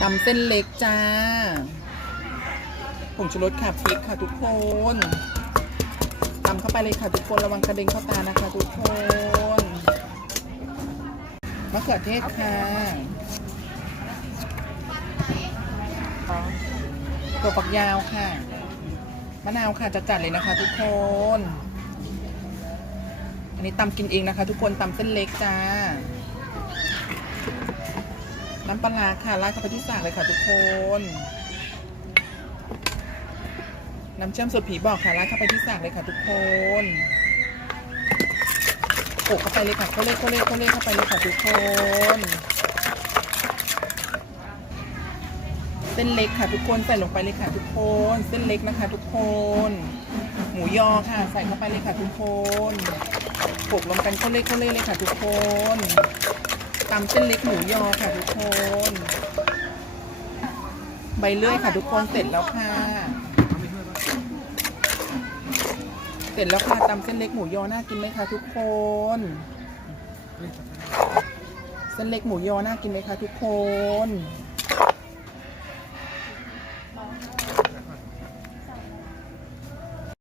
ตำเส้นเล็กจ้าผงชูรสค่ะพริกค่ะทุกคนตำเข้าไปเลยค่ะทุกคนระวังกระเด็นเข้าตานะคะทุกคนมะเขือเทศค่ะตัวฝักยาวค่ะมะนาวค่ะจะจัดเลยนะคะทุกคน อันนี้ตำกินเองนะคะ ทุกคนตำเส้นเล็กจ้า น้ำปลาค่ะราดเข้าไปที่สากเลยค่ะทุกคน น้ำเชื่อมสูตรผีบอกค่ะราดเข้าไปที่สากเลยค่ะทุกคนโขกเข้าไปเลยค่ะโคเล่โคเล่โคเล่เข้าไปเลยค่ะทุกคนเส้นเล็กค่ะทุกคนใส่ลงไปเลยค่ะทุกคน เส้นเล็กนะคะ ทุกคน หมูยอค่ะใส่เข้าไปเลยค่ะทุกคนโขกรวมกันโคเล่โคเล่เลยค่ะทุกคน ตำเส้นเล็กหมูยอค่ะทุกคน ใบเลื่อยค่ะทุกคนเสร็จแล้วค่ะ เสร็จแล้วค่ะตำเส้นเล็กหมูยอน่ากินไหมคะทุกคน เส้นเล็กหมูยอน่ากินไหมคะทุกคน